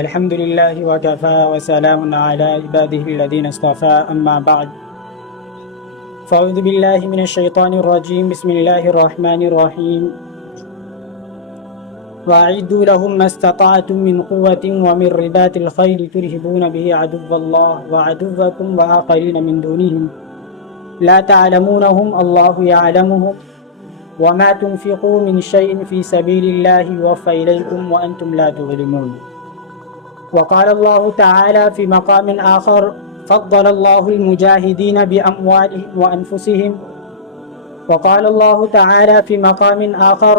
الحمد لله وكفى وسلام على عباده الذين اصطفى أما بعد فأعوذ بالله من الشيطان الرجيم بسم الله الرحمن الرحيم وأعدوا لهم ما استطعتم من قوة ومن رباط الخيل ترهبون به عدو الله وعدوكم وآخرين من دونهم لا تعلمونهم الله يعلمهم وما تنفقوا من شيء في سبيل الله يوفى إليكم وأنتم لا تظلمون. وقال الله تعالى في مقام آخر فضل الله المجاهدين بأموالهم وأنفسهم. وقال الله تعالى في مقام آخر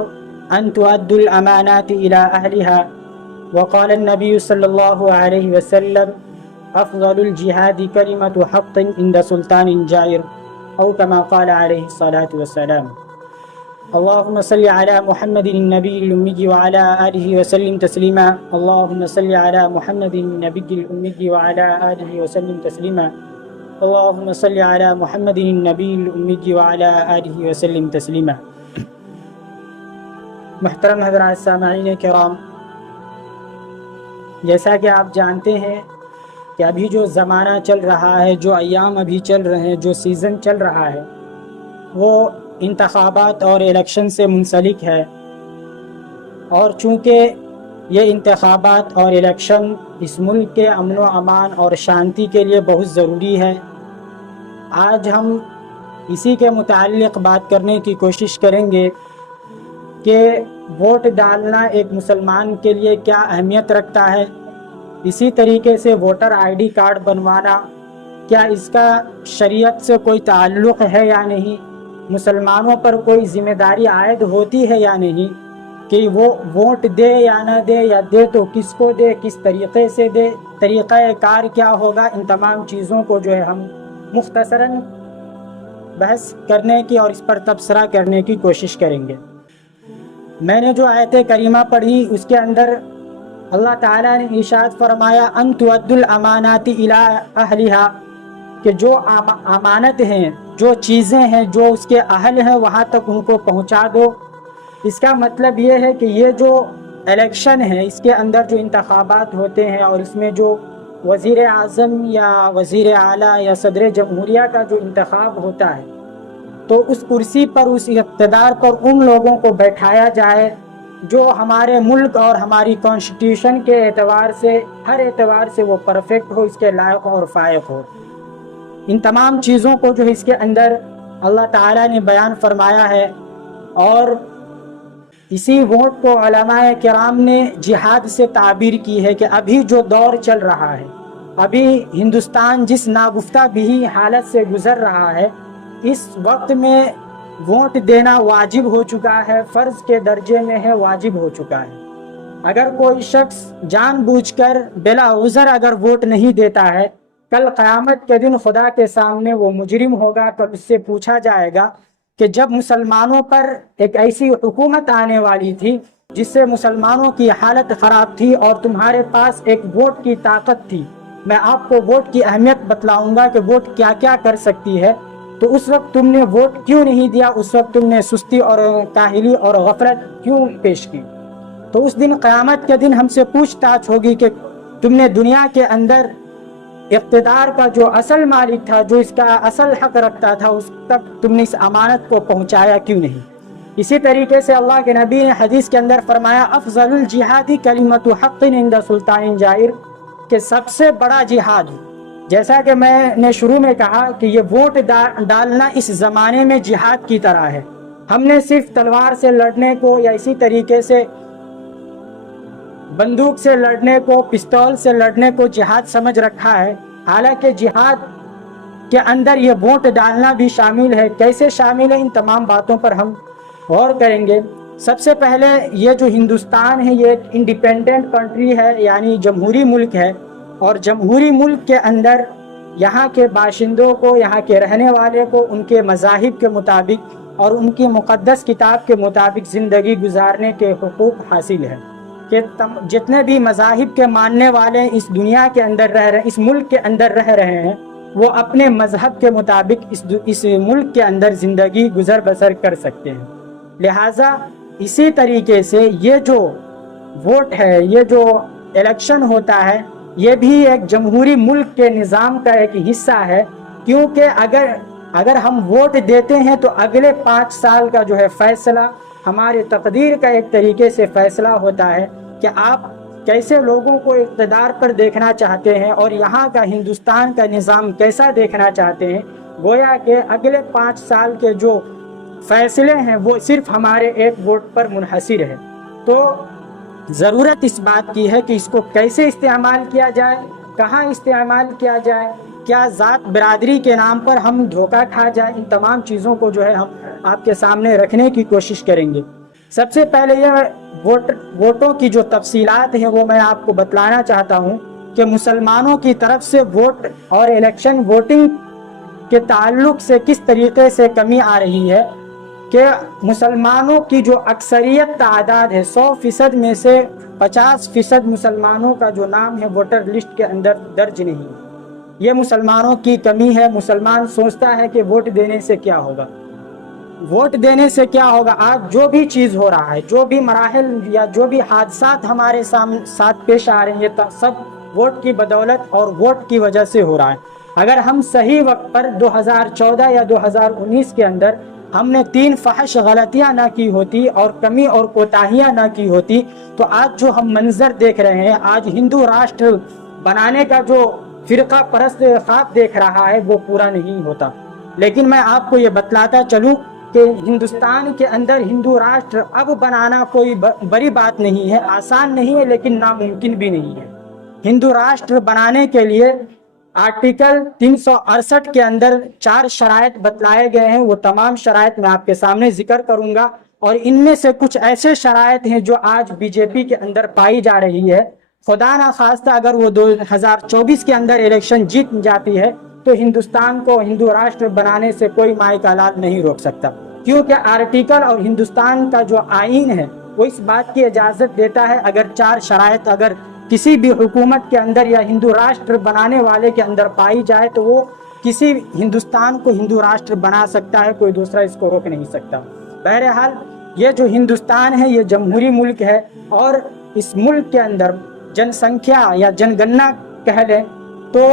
أن تؤدوا الأمانات إلى أهلها. وقال النبي صلى الله عليه وسلم أفضل الجهاد كلمة حق عند سلطان جائر أو كما قال عليه الصلاة والسلام. اللهم صل على محمد النبي الأمي وعلى آله وسلم تسليما. اللهم صل على محمد النبي الأمي وعلى آله وسلم تسليما. اللهم صل على محمد النبي الأمي وعلى آله وسلم تسليما. محترم حضرات سامعین کرام، جیسا کہ آپ جانتے ہیں کہ ابھی جو زمانہ چل رہا ہے، جو ایام ابھی چل رہے ہیں، جو سیزن چل رہا ہے، وہ انتخابات اور الیکشن سے منسلک ہے. اور چونکہ یہ انتخابات اور الیکشن اس ملک کے امن و امان اور شانتی کے لیے بہت ضروری ہے، آج ہم اسی کے متعلق بات کرنے کی کوشش کریں گے کہ ووٹ ڈالنا ایک مسلمان کے لیے کیا اہمیت رکھتا ہے. اسی طریقے سے ووٹر آئی ڈی کارڈ بنوانا، کیا اس کا شریعت سے کوئی تعلق ہے یا نہیں، مسلمانوں پر کوئی ذمہ داری عائد ہوتی ہے یا نہیں کہ وہ ووٹ دے یا نہ دے، یا دے تو کس کو دے، کس طریقے سے دے، طریقہ کار کیا ہوگا. ان تمام چیزوں کو جو ہے ہم مختصراً بحث کرنے کی اور اس پر تبصرہ کرنے کی کوشش کریں گے. میں نے جو آیت کریمہ پڑھی اس کے اندر اللہ تعالیٰ نے ارشاد فرمایا ان تؤدوا الامانات الی اہلھا، کہ جو امانت ہیں، جو چیزیں ہیں، جو اس کے اہل ہیں، وہاں تک ان کو پہنچا دو. اس کا مطلب یہ ہے کہ یہ جو الیکشن ہے، اس کے اندر جو انتخابات ہوتے ہیں اور اس میں جو وزیر اعظم یا وزیر اعلیٰ یا صدر جمہوریہ کا جو انتخاب ہوتا ہے، تو اس کرسی پر، اس اقتدار پر ان لوگوں کو بیٹھایا جائے جو ہمارے ملک اور ہماری کانسٹیٹیوشن کے اعتبار سے، ہر اعتبار سے وہ پرفیکٹ ہو، اس کے لائق اور فائق ہو. ان تمام چیزوں کو جو اس کے اندر اللہ تعالیٰ نے بیان فرمایا ہے. اور اسی ووٹ کو علماء کرام نے جہاد سے تعبیر کی ہے کہ ابھی جو دور چل رہا ہے، ابھی ہندوستان جس ناگفتہ بھی حالت سے گزر رہا ہے، اس وقت میں ووٹ دینا واجب ہو چکا ہے، فرض کے درجے میں ہے، واجب ہو چکا ہے. اگر کوئی شخص جان بوجھ کر بلا عذر اگر ووٹ نہیں دیتا ہے، کل قیامت کے دن خدا کے سامنے وہ مجرم ہوگا. کل اس سے پوچھا جائے گا کہ جب مسلمانوں پر ایک ایسی حکومت آنے والی تھی جس سے مسلمانوں کی حالت خراب تھی اور تمہارے پاس ایک ووٹ کی طاقت تھی، میں آپ کو ووٹ کی اہمیت بتلاؤں گا کہ ووٹ کیا کیا کر سکتی ہے، تو اس وقت تم نے ووٹ کیوں نہیں دیا، اس وقت تم نے سستی اور کاہلی اور غفلت کیوں پیش کی. تو اس دن، قیامت کے دن، ہم سے پوچھ تاچھ ہوگی کہ تم نے دنیا کے اندر اقتدار کا جو اصل مالک تھا، جو اس کا اصل حق رکھتا تھا، اس تک تم نے اس امانت کو پہنچایا کیوں نہیں. اسی طریقے سے اللہ کے نبی نے حدیث کے اندر فرمایا افضل الجہاد کلمۃ حق عند سلطان جائر، کہ سب سے بڑا جہاد، جیسا کہ میں نے شروع میں کہا کہ یہ ووٹ ڈالنا اس زمانے میں جہاد کی طرح ہے. ہم نے صرف تلوار سے لڑنے کو یا اسی طریقے سے بندوق سے لڑنے کو، پستول سے لڑنے کو جہاد سمجھ رکھا ہے، حالانکہ جہاد کے اندر یہ ووٹ ڈالنا بھی شامل ہے. کیسے شامل ہے، ان تمام باتوں پر ہم غور کریں گے. سب سے پہلے یہ جو ہندوستان ہے، یہ ایک انڈیپینڈنٹ کنٹری ہے، یعنی جمہوری ملک ہے. اور جمہوری ملک کے اندر یہاں کے باشندوں کو، یہاں کے رہنے والے کو ان کے مذاہب کے مطابق اور ان کی مقدس کتاب کے مطابق زندگی گزارنے کے حقوق حاصل ہے. کہ جتنے بھی مذاہب کے ماننے والے اس دنیا کے اندر رہ رہے ہیں، اس ملک کے اندر رہ رہے ہیں، وہ اپنے مذہب کے مطابق اس ملک کے اندر زندگی گزر بسر کر سکتے ہیں. لہٰذا اسی طریقے سے یہ جو ووٹ ہے، یہ جو الیکشن ہوتا ہے یہ بھی ایک جمہوری ملک کے نظام کا ایک حصہ ہے، کیونکہ اگر ہم ووٹ دیتے ہیں تو اگلے 5 سال کا جو ہے فیصلہ ہماری تقدیر کا ایک طریقے سے فیصلہ ہوتا ہے کہ آپ کیسے لوگوں کو اقتدار پر دیکھنا چاہتے ہیں اور یہاں کا ہندوستان کا نظام کیسا دیکھنا چاہتے ہیں۔ گویا کہ اگلے 5 سال کے جو فیصلے ہیں وہ صرف ہمارے ایک ووٹ پر منحصر ہے۔ تو ضرورت اس بات کی ہے کہ اس کو کیسے استعمال کیا جائے، کہاں استعمال کیا جائے، کیا ذات برادری کے نام پر ہم دھوکہ کھا جائے، ان تمام چیزوں کو جو ہے ہم آپ کے سامنے رکھنے کی کوشش کریں گے۔ سب سے پہلے یہ ووٹوں کی جو تفصیلات ہیں وہ میں آپ کو بتلانا چاہتا ہوں کہ مسلمانوں کی طرف سے ووٹ اور الیکشن ووٹنگ کے تعلق سے کس طریقے سے کمی آ رہی ہے کہ مسلمانوں کی جو اکثریت تعداد ہے 100% میں سے 50% مسلمانوں کا جو نام ہے ووٹر لسٹ کے اندر درج نہیں ہے۔ یہ مسلمانوں کی کمی ہے۔ مسلمان سوچتا ہے کہ ووٹ دینے سے کیا ہوگا، ووٹ دینے سے کیا ہوگا۔ آج جو بھی چیز ہو رہا ہے، جو بھی مراحل یا جو بھی حادثات ہمارے ساتھ پیش آ رہے ہیں، یہ سب ووٹ کی بدولت اور ووٹ کی وجہ سے ہو رہا ہے۔ اگر ہم صحیح وقت پر 2014 یا 2019 کے اندر ہم نے 3 فحش غلطیاں نہ کی ہوتی اور کمی اور کوتاہیاں نہ کی ہوتی تو آج جو ہم منظر دیکھ رہے ہیں، آج ہندو راشٹر بنانے کا جو فرقہ پرست خواب دیکھ رہا ہے وہ پورا نہیں ہوتا۔ لیکن میں آپ کو یہ بتلاتا چلوں کہ ہندوستان کے اندر ہندو راشٹر اب بنانا کوئی بڑی بات نہیں ہے، آسان نہیں ہے لیکن ناممکن بھی نہیں ہے۔ ہندو راشٹر بنانے کے لیے آرٹیکل 368 کے اندر 4 شرائط بتلائے گئے ہیں، وہ تمام شرائط میں آپ کے سامنے ذکر کروں گا، اور ان میں سے کچھ ایسے شرائط ہیں جو آج بی جے پی کے اندر پائی جا رہی ہے۔ خدا نخواستہ اگر وہ 2024 کے اندر الیکشن جیت جاتی ہے تو ہندوستان کو ہندو راشٹر بنانے سے کوئی مائی کا لال نہیں روک سکتا، کیونکہ آرٹیکل اور ہندوستان کا جو آئین ہے وہ اس بات کی اجازت دیتا ہے اگر 4 شرائط اگر کسی بھی حکومت کے اندر یا ہندو راشٹر بنانے والے کے اندر پائی جائے تو وہ کسی ہندوستان کو ہندو راشٹر بنا سکتا ہے، کوئی دوسرا اس کو روک نہیں سکتا۔ بہرحال یہ جو ہندوستان ہے یہ جمہوری ملک ہے، اور اس ملک کے اندر جن سنکھیا یا جن گننا کہہ لیں تو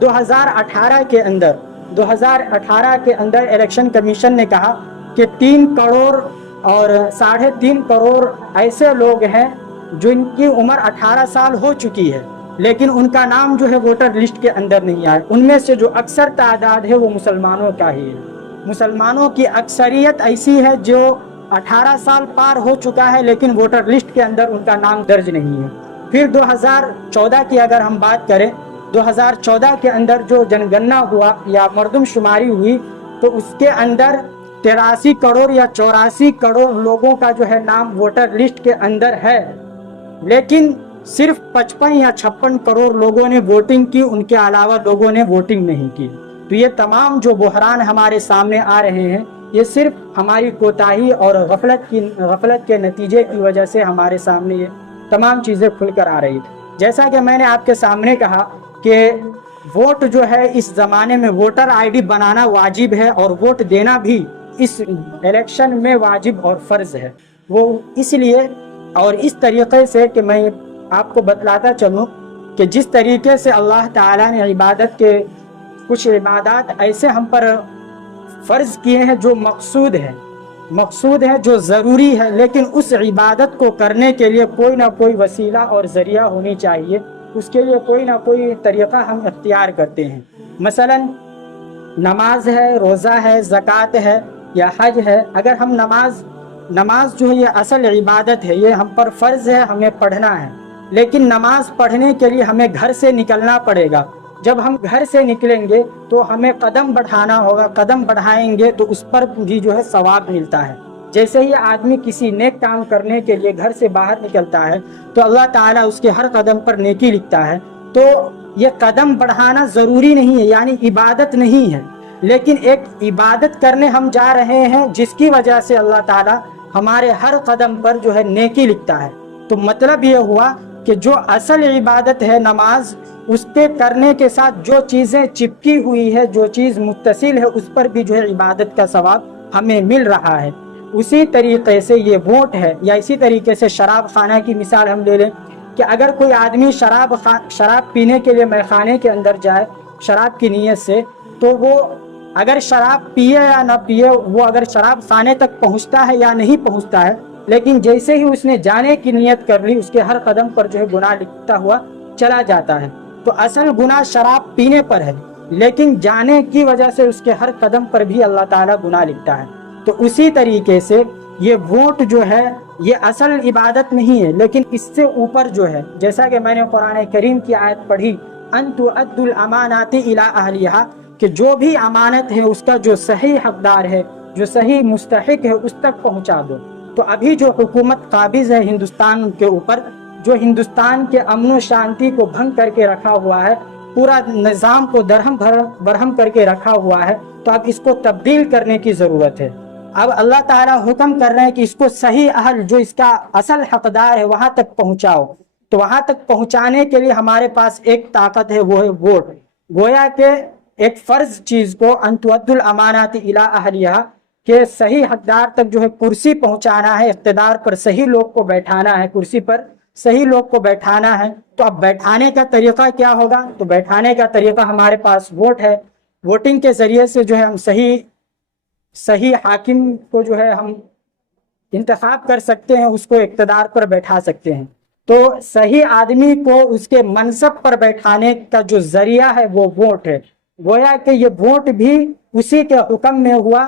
2018 کے اندر الیکشن کمیشن نے کہا کہ 3 کروڑ اور 3.5 کروڑ ایسے لوگ ہیں جن کی عمر 18 سال ہو چکی ہے لیکن ان کا نام جو ہے ووٹر لسٹ کے اندر نہیں آئے۔ ان میں سے جو اکثر تعداد ہے وہ مسلمانوں کا ہی ہے۔ مسلمانوں کی اکثریت ایسی ہے جو 18 سال پار ہو چکا ہے لیکن ووٹر لسٹ کے اندر ان کا نام درج نہیں ہے۔ پھر 2014 کی اگر ہم بات کریں، 2014 کے اندر جو جن گننا ہوا یا مردم شماری ہوئی تو اس کے اندر 83 کروڑ یا 84 کروڑ لوگوں کا جو ہے نام ووٹر لسٹ کے اندر ہے، لیکن صرف 55 یا 56 کروڑ لوگوں نے ووٹنگ کی، ان کے علاوہ لوگوں نے ووٹنگ نہیں کی۔ تو یہ تمام جو بحران ہمارے سامنے آ رہے ہیں یہ صرف ہماری کوتاہی اور غفلت کے نتیجے کی وجہ سے ہمارے سامنے یہ تمام چیزیں کھل کر آ رہی تھی۔ جیسا کہ میں نے آپ کے سامنے کہا کہ ووٹ جو ہے اس زمانے میں ووٹر آئی ڈی بنانا واجب ہے اور ووٹ دینا بھی اس الیکشن میں واجب اور فرض ہے۔ وہ اس لیے اور اس طریقے سے کہ میں آپ کو بتلاتا چلوں کہ جس طریقے سے اللہ تعالیٰ نے عبادت کے کچھ عبادات ایسے ہم پر فرض کیے ہیں جو مقصود ہے جو ضروری ہے، لیکن اس عبادت کو کرنے کے لیے کوئی نہ کوئی وسیلہ اور ذریعہ ہونی چاہیے، اس کے لیے کوئی نہ کوئی طریقہ ہم اختیار کرتے ہیں۔ مثلا نماز ہے، روزہ ہے، زکوٰۃ ہے یا حج ہے۔ اگر ہم نماز جو ہے یہ اصل عبادت ہے، یہ ہم پر فرض ہے، ہمیں پڑھنا ہے، لیکن نماز پڑھنے کے لیے ہمیں گھر سے نکلنا پڑے گا۔ جب ہم گھر سے نکلیں گے تو ہمیں قدم بڑھانا ہوگا، قدم بڑھائیں گے تو اس پر بھی جو ہے ثواب ملتا ہے۔ جیسے ہی آدمی کسی نیک کام کرنے کے لیے گھر سے باہر نکلتا ہے تو اللہ تعالیٰ اس کے ہر قدم پر نیکی لکھتا ہے۔ تو یہ قدم بڑھانا ضروری نہیں ہے، یعنی عبادت نہیں ہے، لیکن ایک عبادت کرنے ہم جا رہے ہیں جس کی وجہ سے اللہ تعالیٰ ہمارے ہر قدم پر جو ہے نیکی لکھتا ہے۔ تو مطلب یہ ہوا کہ جو اصل عبادت ہے نماز، اس کے کرنے کے ساتھ جو چیزیں چپکی ہوئی ہے، جو چیز متصل ہے، اس پر بھی جو ہے عبادت کا ثواب ہمیں مل رہا ہے۔ اسی طریقے سے یہ ووٹ ہے، یا اسی طریقے سے شراب خانہ کی مثال ہم لے لیں کہ اگر کوئی آدمی شراب پینے کے لیے میخانے کے اندر جائے شراب کی نیت سے، تو وہ اگر شراب پیے یا نہ پیے، وہ اگر شراب خانے تک پہنچتا ہے یا نہیں پہنچتا ہے، لیکن جیسے ہی اس نے جانے کی نیت کر لی، اس کے ہر قدم پر جو ہے گناہ لکھتا ہوا چلا جاتا ہے۔ تو اصل گناہ شراب پینے پر ہے، لیکن جانے کی وجہ سے اس کے ہر قدم پر بھی اللہ تعالیٰ گناہ لکھتا ہے۔ تو اسی طریقے سے یہ ووٹ جو ہے یہ اصل عبادت نہیں ہے، لیکن اس سے اوپر جو ہے، جیسا کہ میں نے قرآن کریم کی آیت پڑھی، ان تؤدوا الامانات الی اہلھا، کہ جو بھی امانت ہے اس کا جو صحیح حقدار ہے، جو صحیح مستحق ہے، اس تک پہنچا دو۔ تو ابھی جو حکومت قابض ہے ہندوستان کے اوپر، جو ہندوستان کے امن و شانتی کو بھنگ کر کے رکھا ہوا ہے، پورا نظام کو درہم برہم کر کے رکھا ہوا ہے، تو اب اس کو تبدیل کرنے کی ضرورت ہے۔ اب اللہ تعالیٰ حکم کر رہے ہیں کہ اس کو صحیح اہل، جو اس کا اصل حقدار ہے، وہاں تک پہنچاؤ۔ تو وہاں تک پہنچانے کے لیے ہمارے پاس ایک طاقت ہے، وہ ہے ووٹ۔ گویا کہ ایک فرض چیز کو ان تؤدوا الامانات الی اہلھا، کہ صحیح حقدار تک جو ہے کرسی پہنچانا ہے، اقتدار پر صحیح لوگ کو بیٹھانا ہے، کرسی پر صحیح لوگ کو بیٹھانا ہے۔ تو اب بیٹھانے کا طریقہ کیا ہوگا؟ تو بیٹھانے کا طریقہ ہمارے پاس ووٹ ہے۔ ووٹنگ کے ذریعے سے جو ہے ہم صحیح حاکم کو جو ہے ہم انتخاب کر سکتے ہیں، اس کو اقتدار پر بیٹھا سکتے ہیں۔ تو صحیح آدمی کو اس کے منصب پر بیٹھانے کا جو ذریعہ ہے وہ ووٹ ہے۔ گویا کہ یہ ووٹ بھی اسی کے حکم میں ہوا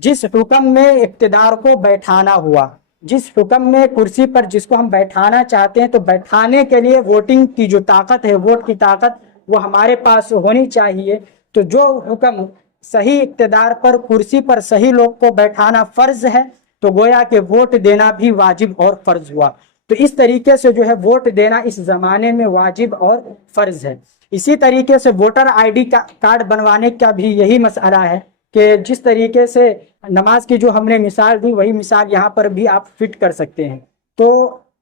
جس حکم میں اقتدار کو بیٹھانا ہوا، جس حکم میں کرسی پر جس کو ہم بیٹھانا چاہتے ہیں، تو بیٹھانے کے لیے ووٹنگ کی جو طاقت ہے، ووٹ کی طاقت، وہ ہمارے پاس ہونی چاہیے۔ تو جو حکم صحیح اقتدار پر کرسی پر صحیح لوگ کو بیٹھانا فرض ہے، تو گویا کہ ووٹ دینا بھی واجب اور فرض ہوا۔ تو اس طریقے سے جو ہے ووٹ دینا اس زمانے میں واجب اور فرض ہے۔ اسی طریقے سے ووٹر آئی ڈی کارڈ بنوانے کا بھی یہی مسئلہ ہے کہ جس طریقے سے نماز کی جو ہم نے مثال دی، وہی مثال یہاں پر بھی آپ فٹ کر سکتے ہیں۔ تو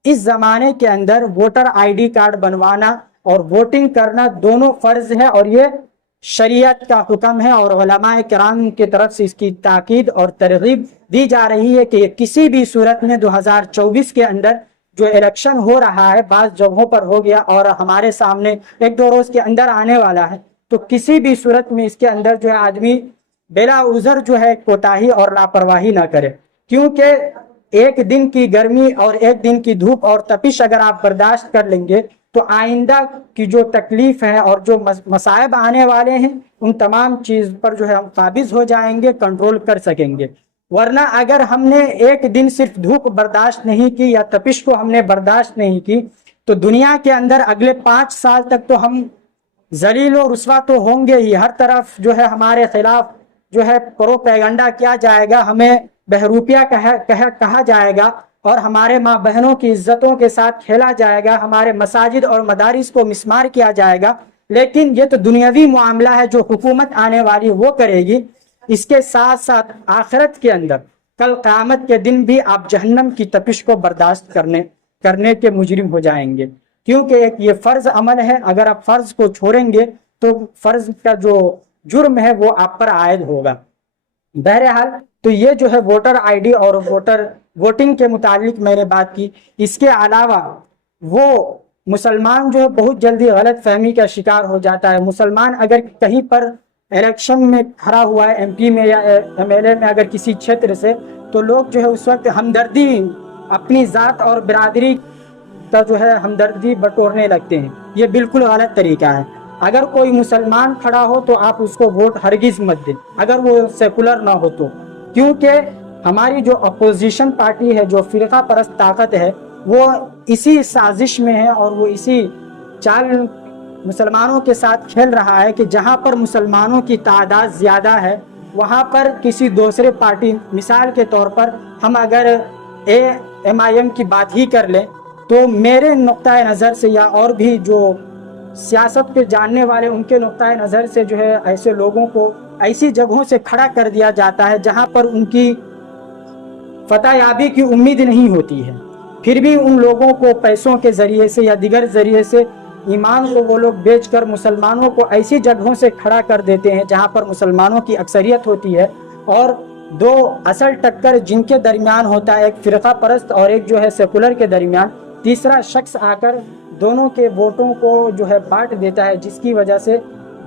اس زمانے کے اندر ووٹر آئی ڈی کارڈ بنوانا اور ووٹنگ کرنا دونوں فرض ہے، اور یہ شریعت کا حکم ہے، اور علماء کرام کی طرف سے اس کی تاکید اور ترغیب دی جا رہی ہے کہ کسی بھی صورت میں 2024 کے اندر جو الیکشن ہو رہا ہے، بعض جگہوں پر ہو گیا اور ہمارے سامنے ایک دو روز کے اندر آنے والا ہے، تو کسی بھی صورت میں اس کے اندر جو ہے آدمی بلا عذر جو ہے کوتاہی اور لاپرواہی نہ کرے، کیونکہ ایک دن کی گرمی اور ایک دن کی دھوپ اور تپش اگر آپ برداشت کر لیں گے، تو آئندہ کی جو تکلیف ہے اور جو مصائب آنے والے ہیں، ان تمام چیز پر جو ہے ہم قابض ہو جائیں گے، کنٹرول کر سکیں گے۔ ورنہ اگر ہم نے ایک دن صرف دھوپ برداشت نہیں کی یا تپش کو ہم نے برداشت نہیں کی، تو دنیا کے اندر اگلے 5 سال تک تو ہم ذلیل و رسوا تو ہوں گے ہی۔ ہر طرف جو ہے ہمارے خلاف جو ہے پروپیگنڈا کیا جائے گا، ہمیں بہروپیہ کہا جائے گا، اور ہمارے ماں بہنوں کی عزتوں کے ساتھ کھیلا جائے گا، ہمارے مساجد اور مدارس کو مسمار کیا جائے گا۔ لیکن یہ تو دنیاوی معاملہ ہے جو حکومت آنے والی وہ کرے گی۔ اس کے ساتھ ساتھ آخرت کے اندر کل قیامت کے دن بھی آپ جہنم کی تپش کو برداشت کرنے کے مجرم ہو جائیں گے، کیونکہ یہ فرض عمل ہے۔ اگر آپ فرض کو چھوڑیں گے تو فرض کا جو جرم ہے وہ آپ پر عائد ہوگا۔ بہرحال تو یہ جو ہے ووٹر آئی ڈی اور ووٹنگ کے متعلق میں نے بات کی۔ اس کے علاوہ وہ مسلمان جو ہے بہت جلدی غلط فہمی کا شکار ہو جاتا ہے۔ مسلمان اگر کہیں پر الیکشن میں کھڑا ہوا ہے، ایم پی میں یا ایم ایل اے میں اگر کسی چھیتر سے، تو لوگ جو ہے اس وقت ہمدردی، اپنی ذات اور برادری کا جو ہے ہمدردی بٹورنے لگتے ہیں۔ یہ بالکل غلط طریقہ ہے۔ اگر کوئی مسلمان کھڑا ہو تو آپ اس کو ووٹ ہرگز مت دیں، اگر وہ سیکولر نہ ہو تو، کیونکہ ہماری جو اپوزیشن پارٹی ہے، جو فرقہ پرست طاقت ہے، وہ اسی سازش میں ہے اور وہ اسی چال مسلمانوں کے ساتھ کھیل رہا ہے کہ جہاں پر مسلمانوں کی تعداد زیادہ ہے، وہاں پر کسی دوسرے پارٹی، مثال کے طور پر ہم اگر ایم کی بات ہی کر لیں، تو میرے نقطۂ نظر سے یا اور بھی جو سیاست کے جاننے والے ان کے نقطۂ نظر سے جو ہے ایسے لوگوں کو ایسی جگہوں سے کھڑا کر دیا جاتا ہے جہاں پر ان کی فتح یابی کی امید نہیں ہوتی ہے، پھر بھی ان لوگوں کو پیسوں کے ذریعے سے یا دیگر ذریعے سے ایمان کو وہ لوگ بیچ کر مسلمانوں کو ایسی جگہوں سے کھڑا کر دیتے ہیں جہاں پر مسلمانوں کی اکثریت ہوتی ہے، اور دو اصل ٹکر جن کے درمیان ہوتا ہے، ایک فرقہ پرست اور ایک جو ہے سیکولر کے درمیان، تیسرا شخص آ کر دونوں کے ووٹوں کو جو ہے بانٹ دیتا ہے، جس کی وجہ سے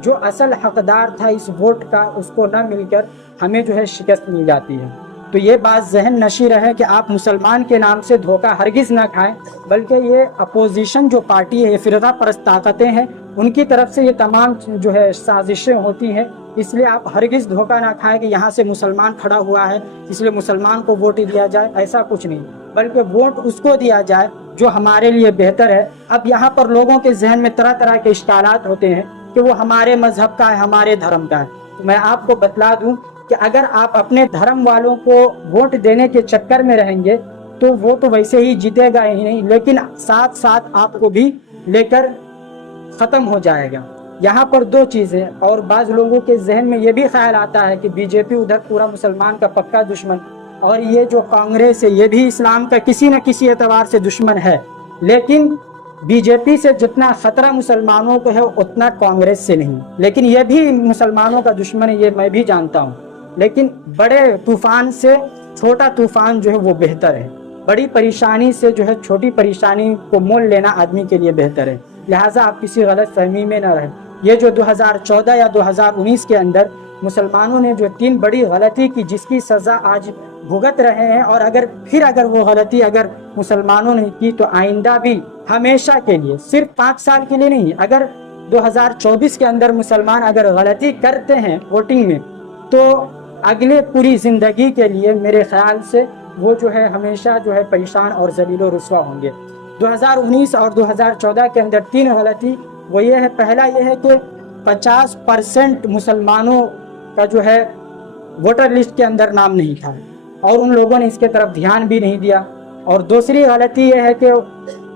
جو اصل حقدار تھا اس ووٹ کا اس کو نہ مل کر ہمیں جو ہے شکست مل جاتی ہے۔ تو یہ بات ذہن نشیں رہے کہ آپ مسلمان کے نام سے دھوکہ ہرگز نہ کھائیں، بلکہ یہ اپوزیشن جو پارٹی ہے، یہ فرقہ پرست طاقتیں ہیں، ان کی طرف سے یہ تمام جو ہے سازشیں ہوتی ہیں، اس لیے آپ ہرگز دھوکہ نہ کھائیں کہ یہاں سے مسلمان کھڑا ہوا ہے اس لیے مسلمان کو ووٹ دیا جائے، ایسا کچھ نہیں، بلکہ ووٹ اس کو دیا جائے جو ہمارے لیے بہتر ہے۔ اب یہاں پر لوگوں کے ذہن میں طرح طرح کے اشکالات ہوتے ہیں کہ وہ ہمارے مذہب کا ہے، ہمارے دھرم کا ہے۔ تو میں آپ کو بتلا دوں کہ اگر آپ اپنے دھرم والوں کو ووٹ دینے کے چکر میں رہیں گے تو وہ تو ویسے ہی جیتے گا ہی نہیں، لیکن ساتھ ساتھ آپ کو بھی لے کر ختم ہو جائے گا۔ یہاں پر دو چیزیں، اور بعض لوگوں کے ذہن میں یہ بھی خیال آتا ہے کہ بی جے پی ادھر پورا مسلمان کا پکا دشمن، اور یہ جو کانگریس ہے یہ بھی اسلام کا کسی نہ کسی اعتبار سے دشمن ہے، لیکن بی جے پی سے جتنا خطرہ مسلمانوں کو ہے اتنا کانگریس سے نہیں، لیکن یہ بھی مسلمانوں کا دشمن ہے، یہ میں بھی جانتا ہوں، لیکن بڑے طوفان سے چھوٹا طوفان جو ہے وہ بہتر ہے، بڑی پریشانی سے جو ہے چھوٹی پریشانی کو مول لینا آدمی کے لیے بہتر ہے، لہٰذا آپ کسی غلط فہمی میں نہ رہیں۔ یہ جو 2014 یا 2019 کے اندر مسلمانوں نے جو 3 بڑی غلطی کی جس کی سزا آج بھگت رہے ہیں، اور اگر وہ غلطی اگر مسلمانوں نے کی تو آئندہ بھی ہمیشہ کے لیے، صرف 5 سال کے لیے نہیں، اگر 2024 کے اندر مسلمان اگر غلطی کرتے ہیں ووٹنگ میں تو اگلے پوری زندگی کے لیے میرے خیال سے وہ جو ہے ہمیشہ جو ہے پریشان اور ذلیل و رسوا ہوں گے۔ 2019 اور 2014 کے اندر 3 غلطی وہ یہ ہے، پہلا یہ ہے کہ 50% مسلمانوں کا جو ہے ووٹر لسٹ کے اندر نام نہیں تھا، اور ان لوگوں نے اس کے طرف دھیان بھی نہیں دیا، اور دوسری غلطی یہ ہے کہ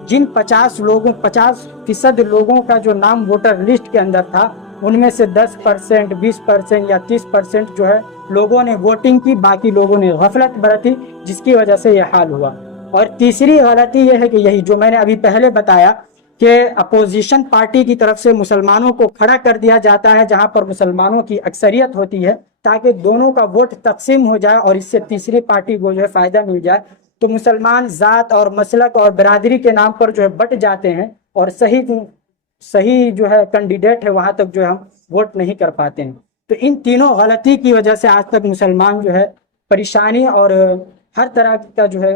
جن 50% لوگوں کا جو نام ووٹر لسٹ کے اندر تھا ان میں سے 10%، 20% یا 30% جو ہے لوگوں نے ووٹنگ کی، باقی لوگوں نے غفلت برتی، جس کی وجہ سے یہ حال ہوا۔ اور تیسری غلطی یہ ہے کہ یہی جو میں نے ابھی پہلے بتایا کہ اپوزیشن پارٹی کی طرف سے مسلمانوں کو کھڑا کر دیا جاتا ہے جہاں پر مسلمانوں کی اکثریت ہوتی ہے، تاکہ دونوں کا ووٹ تقسیم ہو جائے اور اس سے تیسری پارٹی کو جو ہے فائدہ مل جائے، تو مسلمان ذات اور مسلک اور برادری کے نام پر جو ہے بٹ جاتے ہیں، اور صحیح جو ہے کینڈیڈیٹ ہے وہاں تک جو ہے ہم ووٹ نہیں کر پاتے ہیں۔ تو ان تینوں غلطی کی وجہ سے آج تک مسلمان جو ہے پریشانی اور ہر طرح کا جو ہے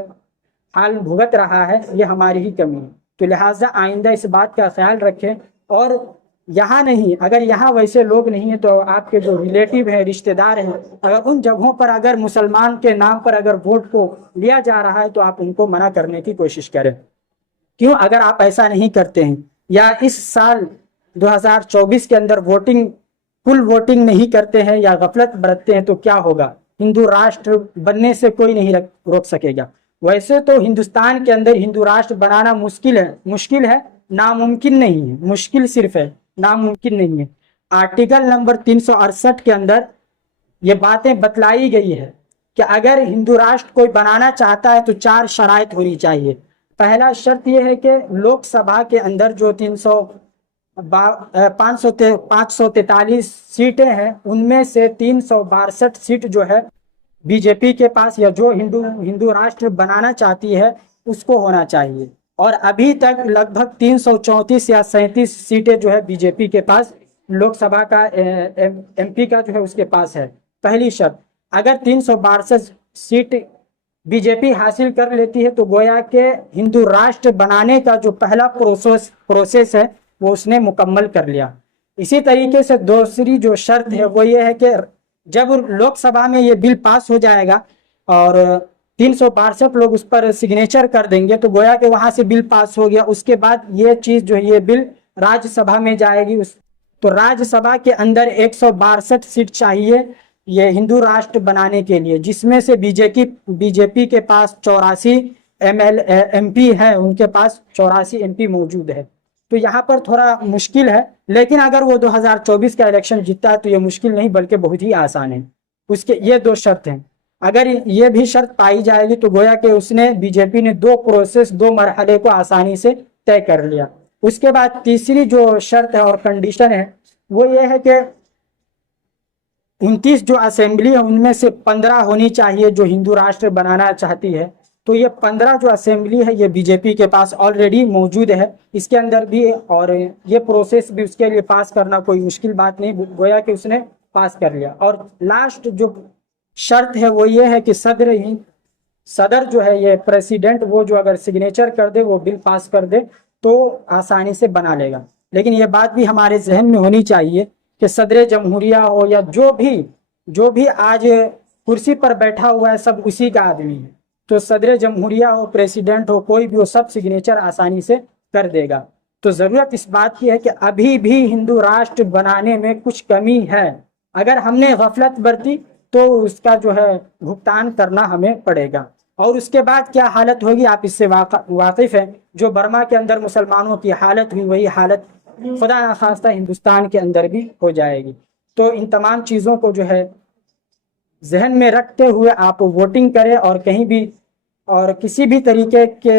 حال بھگت رہا ہے، یہ ہماری ہی کمی ہے۔ تو لہٰذا آئندہ اس بات کا خیال رکھیں، اور یہاں نہیں، اگر یہاں ویسے لوگ نہیں ہیں تو آپ کے جو ریلیٹیو ہیں، رشتہ دار ہیں، اگر ان جگہوں پر اگر مسلمان کے نام پر اگر ووٹ کو لیا جا رہا ہے تو آپ ان کو منع کرنے کی کوشش کریں۔ کیوں؟ اگر آپ ایسا نہیں کرتے ہیں یا اس سال 2024 کے اندر کل ووٹنگ نہیں کرتے ہیں یا غفلت برتتے ہیں تو کیا ہوگا؟ ہندو راشٹر بننے سے کوئی نہیں روک سکے گا۔ ویسے تو ہندوستان کے اندر ہندو راشٹر بنانا مشکل ہے، ناممکن نہیں ہے، مشکل صرف ہے، ناممکن نہیں ہے۔ آرٹیکل نمبر 368 کے اندر یہ باتیں بتلائی گئی ہے کہ اگر ہندو راشٹر کوئی بنانا چاہتا ہے تو 4 شرائط ہونی چاہیے۔ پہلا شرط یہ ہے کہ لوک سبھا کے اندر جو 543 سیٹیں ہیں ان میں سے 362 سیٹ جو ہے بی جے پی کے پاس، یا جو ہندو راشٹر بنانا چاہتی ہے اس کو ہونا چاہیے، اور ابھی تک لگ بھگ 334 یا 37 سیٹیں جو ہے بی جے پی کے پاس لوک سبھا کا ایم پی کا جو ہے اس کے پاس ہے۔ پہلی شرط، اگر 362 سیٹ بی جے پی حاصل کر لیتی ہے تو گویا کہ ہندو راشٹر بنانے کا جو پہلا پروسیس ہے وہ اس نے مکمل کر لیا۔ اسی طریقے سے دوسری جو شرط ہے وہ یہ ہے کہ جب لوک سبھا میں یہ بل پاس ہو جائے گا اور 362 لوگ اس پر سگنیچر کر دیں گے تو گویا کہ وہاں سے بل پاس ہو گیا، اس کے بعد یہ چیز جو ہے یہ بل راجیہ سبھا میں جائے گی، تو راجیہ سبھا کے اندر 162 سیٹ چاہیے یہ ہندو راشٹر بنانے کے لیے، جس میں سے بی جے پی کے پاس 84 ایم پی ہے، ان کے پاس 84 ایم پی موجود ہے۔ تو یہاں پر تھوڑا مشکل ہے، لیکن اگر وہ 2024 کا الیکشن جیتا ہے تو یہ مشکل نہیں بلکہ بہت ہی آسان ہے۔ اس کے یہ 2 شرط ہیں، اگر یہ بھی شرط پائی جائے گی تو گویا کہ اس نے بی جے پی نے 2 مرحلے کو آسانی سے طے کر لیا۔ اس کے بعد تیسری جو شرط ہے اور کنڈیشن ہے وہ یہ ہے کہ 29 جو اسمبلی ہے ان میں سے 15 ہونی چاہیے جو ہندو راشٹر بنانا چاہتی ہے، تو یہ 15 جو اسمبلی ہے یہ بی جے پی کے پاس آلریڈی موجود ہے، اس کے اندر بھی، اور یہ پروسیس بھی اس کے لیے پاس کرنا کوئی مشکل بات نہیں، گویا کہ اس نے پاس کر لیا۔ اور لاسٹ جو شرط ہے وہ یہ ہے کہ صدر جو ہے یہ پریسیڈنٹ، وہ جو اگر سگنیچر کر دے، وہ بل پاس کر دے تو آسانی سے بنا لے گا۔ لیکن یہ بات بھی ہمارے ذہن میں ہونی چاہیے کہ صدر جمہوریہ ہو یا جو بھی آج کرسی پر بیٹھا ہوا ہے، سب اسی کا آدمی ہے، تو صدر جمہوریہ ہو، پریسیڈنٹ ہو، کوئی بھی ہو، سب سگنیچر آسانی سے کر دے گا۔ تو ضرورت اس بات کی ہے کہ ابھی بھی ہندو راشٹر بنانے میں کچھ کمی ہے، اگر ہم نے غفلت برتی تو اس کا جو ہے بھگتان کرنا ہمیں پڑے گا۔ اور اس کے بعد کیا حالت ہوگی آپ اس سے واقف ہیں، جو برما کے اندر مسلمانوں کی حالت ہوئی، وہی حالت خدا نخواستہ ہندوستان کے اندر بھی ہو جائے گی۔ تو ان تمام چیزوں کو جو ہے ذہن میں رکھتے ہوئے آپ ووٹنگ کریں، اور کہیں بھی اور کسی بھی طریقے کے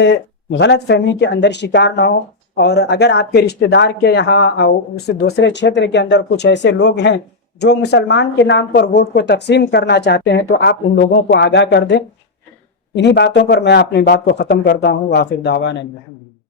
غلط فہمی کے اندر شکار نہ ہو۔ اور اگر آپ کے رشتہ دار کے یہاں اس دوسرے چھیتر کے اندر کچھ ایسے لوگ ہیں جو مسلمان کے نام پر ووٹ کو تقسیم کرنا چاہتے ہیں، تو آپ ان لوگوں کو آگاہ کر دیں۔ انہی باتوں پر میں اپنی بات کو ختم کرتا ہوں۔ وآخر دعوانا الحمدللہ۔